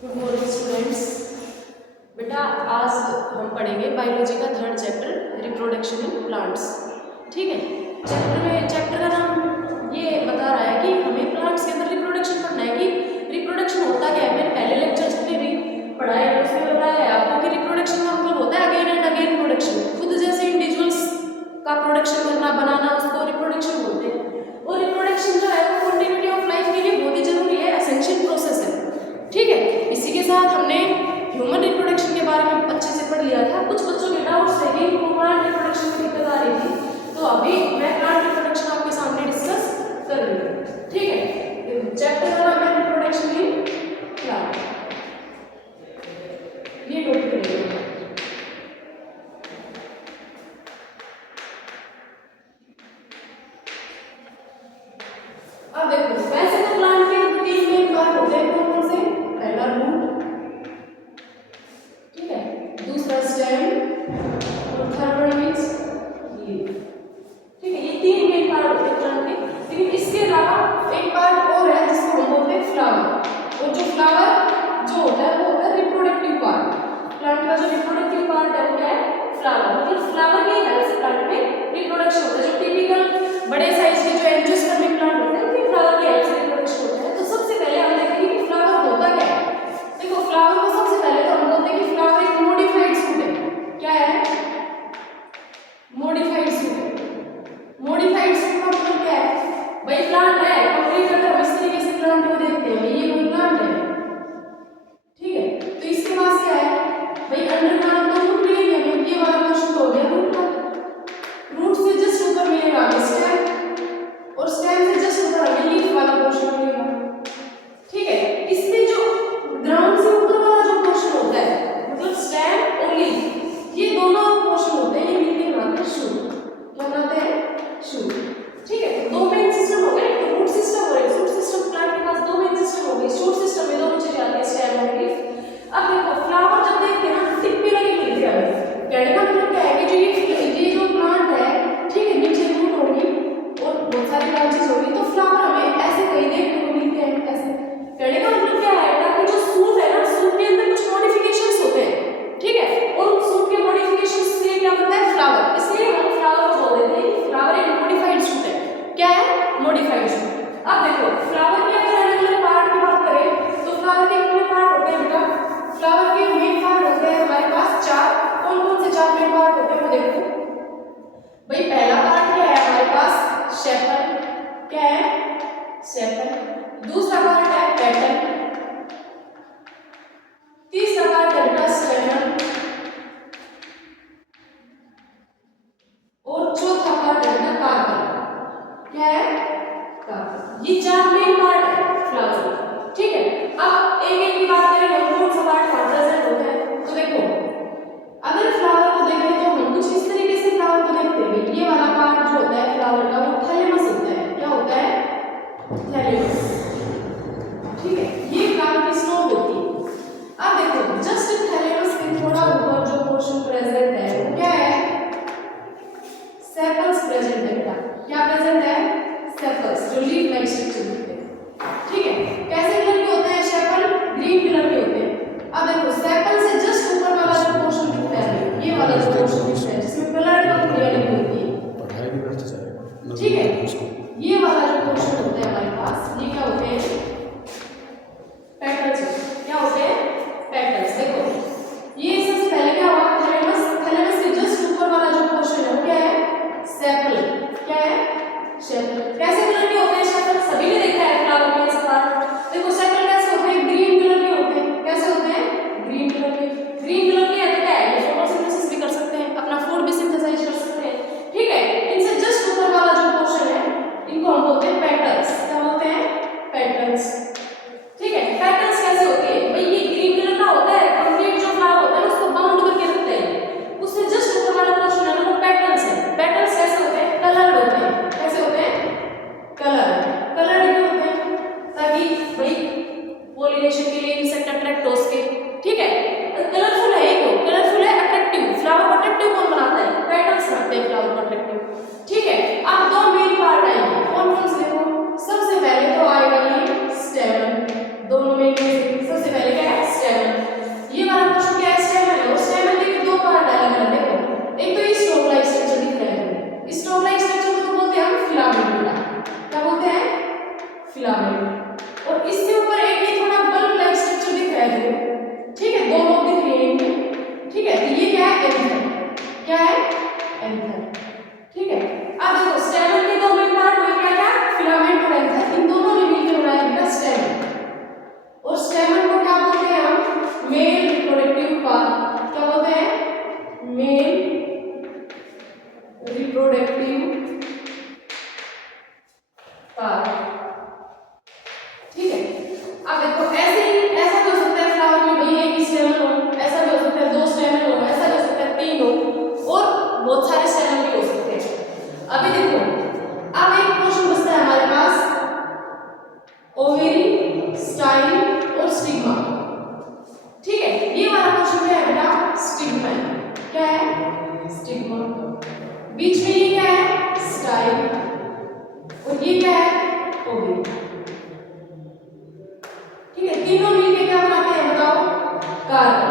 Good morning students. बेटा आज हम पढ़ेंगे बायोलॉजी का third chapter reproduction in plants. ठीक है, चैप्टर का नाम ये बता रहा है कि हमें प्लांट्स के अंदर रिप्रोडक्शन पढ़ना है कि रिप्रोडक्शन होता क्या है। मैंने पहले लेक्चर्स में भी पढ़ाया है, उसमें बताया है आपको कि रिप्रोडक्शन का मतलब होता है अगेन एंड अगेन प्रोडक्शन। खुद जैसे इंडिविजुअल्स का प्रोडक्शन करना बनाना उसको रिप्रोडक्शन बोलते हैं। और रिप्रोडक्शन जो है वो कंटिन्यूटी ऑफ लाइफ के लिए बहुत ही जरूरी है, एसेंशियल प्रोसेस है। ठीक है, इसी के साथ हमने ह्यूमन रिप्रोडक्शन के बारे में अच्छे से पढ़ लिया था। कुछ बच्चों के डाउट्स थे कि प्लांट रिप्रोडक्शन में दिक्कत आ रही थी, तो अभी मैं प्लांट रिप्रोडक्शन आपके सामने डिस्कस कर रही हूँ। ठीक है, चैप्टर का नाम है रिप्रोडक्शन इन प्लांट। ये टॉपिक है। अब देखो, वैसे तो प्लांट के तीन मेन पार्ट होते हैं। कौन कौन से? पहला रूट, ठीक है, दूसरा स्टेम और थर्ड वन मीन्स लीफ। ठीक है, ये तीन मेन पार्ट होते हैं प्लांट के। लेकिन इसके अलावा एक पार्ट और है जिसको हम बोलते हैं फ्लावर। और जो फ्लावर जो होता है वो होता है रिप्रोडक्टिव पार्ट। प्लांट का जो रिप्रोडक्टिव पार्ट है वो क्या है? फ्लावर। मतलब फ्लावर की हेल्प से प्लांट में रिप्रोडक्शन होता है। जो टिपिकल बड़े साइज के जो एंजियोस्पर्मिक प्लांट होते हैं उनमें फ्लावर की हेल्प से रिप्रोडक्शन होता है। तो सबसे पहले हम देखेंगे कि फ्लावर होता क्या है। देखो, फ्लावर को सबसे पहले तो हम बोलते हैं कि फ्लावर एक मॉडिफाइड सूट है। क्या है? Modified suit. मॉडिफाइड सूट का मतलब क्या है? भाई प्लांट है कंप्लीट, अगर हम इस तरीके से प्लांट को देखते हैं, ये कोई प्लांट है, ठीक है, तो इसके पास क्या है भाई? अंडरग्राउंड तो रूट नहीं है, ये वाला पोर्शन तो हो गया रूट का। रूट से जस्ट ऊपर मिलेगा हमें स्टेम, और स्टेम से जस्ट ऊपर हमें लीफ वाला पोर्शन मिलेगा। ठीक है, इसमें जो ग्राउंड से ऊपर वाला जो पोर्शन होता है मतलब स्टेम और लीफ, ये दोनों पोर्शन होते हैं, ये मिलके बनाते हैं शूट। क्या बनाते हैं? शूट। ठीक है, तो दो मेन सिस्टम हो गए, एक रूट सिस्टम और एक शूट सिस्टम। प्लांट के पास दो मेन सिस्टम हो गए। शूट सिस्टम में दोनों चीजें आती है, स्टेम और लीफ। अब देखो, फ्लावर जब देखते हैं ना टिप पे लगी मिलती है हमें। कहने का मतलब क्या है कि जो ये जो प्लांट है, ठीक है, नीचे रूट होगी और बहुत सारी ब्रांचेस होगी, तो फ्लावर हमें ऐसे कहीं देखने को मिलते हैं। ऐसे कहने का मतलब क्या है? ताकि जो सूट है ना, सूट के अंदर कुछ मॉडिफिकेशंस होते हैं। ठीक है, और उन सूट के मॉडिफिकेशंस से क्या बनता है? फ्लावर। इसलिए हम फ्लावर को बोल देते हैं कि फ्लावर एक मॉडिफाइड सूट है। क्या है? Modified suit. अब देखो, फ्लावर के अगर अलग अलग पार्ट की बात करें तो फ्लावर के कितने पार्ट होते हैं बेटा? फ्लावर के मेन पार्ट होते हैं हमारे पास चार। कौन कौन से चार मेन पार्ट होते हैं वो देखो भाई। पहला पार्ट क्या है हमारे पास? शेपल। क्या है? शेपल। दूसरा पार्ट है पेटल। तीसरा पार्ट है बेटा स्टेमन। और चौथा पार्ट है बेटा कार्पल। क्या है? कार्पल। ये चार मेन पार्ट है फ्लावर के। ठीक है, अब एक एक की बात करें हम, कौन सा पार्ट कहाँ प्रेजेंट होता है। तो देखो, अगर फ्लावर को देखें तो हम कुछ इस तरीके से फ्लावर को देखते हैं। ये वाला पार्ट जो होता है फ्लावर का वो थैलेमस होता है। क्या होता है? थैलेमस। ठीक है, ये फ्लावर की स्टोक होती है। अब देखो, जस्ट थैलेमस के थोड़ा ऊपर जो पोर्शन प्रेजेंट है वो क्या है? सेपल्स प्रेजेंट है बेटा। क्या प्रेजेंट है? सेपल्स, जो लीफ लाइक स्ट्रक्चर होते हैं। ठीक है, कैसे कलर के होते हैं सेपल? ग्रीन कलर के होते हैं। अब देखो, सेपल से जस्ट ऊपर वाला जो पोर्शन दिखता है, ये वाला जो पोर्शन दिखता है जिसमें कलर का क्लियरिंग होती है, पढ़ाई भी करते जाएगा। ठीक है, ये वाला जो पोर्शन होता है हमारे पास, फिलामेंट। और इससे ऊपर एक ये थोड़ा बल्ब लाइक स्ट्रक्चर दिख रहा है जो, ठीक है, दो लोग दिख रहे हैं इनमें, ठीक है, तो ये क्या है, एंथर। क्या है, एंथर, ठीक है। अब देखो स्टेमन के दो मेन पार्ट हुए, क्या क्या, फिलामेंट और एंथर, इन दोनों ने मिलकर बनाया बेटा स्टेमन। और स्टेमन को क्या बोलते हैं हम, मेल रिप्रोडक्टिव पार्ट। क्या बोलते हैं, मेल रिप्रोडक्टिव पार्ट, ठीक है। अब देखो ऐसे ही, ऐसा भी हो सकता है फ्लावर में भाई एक ही स्टेमन हो, ऐसा भी हो सकता है दो स्टेमन हो, ऐसा भी हो सकता है तीन हो, और बहुत सारे स्टेमन भी हो सकते हैं। अभी देखो, अब एक क्वेश्चन बचता है हमारे पास, ओवेरी, स्टाइल और स्टिग्मा, ठीक है। ये वाला क्वेश्चन क्या है बेटा, स्टिग्मा। क्या है, स्टिग्मा। बीच में ये क्या है, स्टाइल, और ये क्या है, ओवेरी, ठीक है। तीनों मिलके क्या बनाते हैं बताओ, कार्पेट।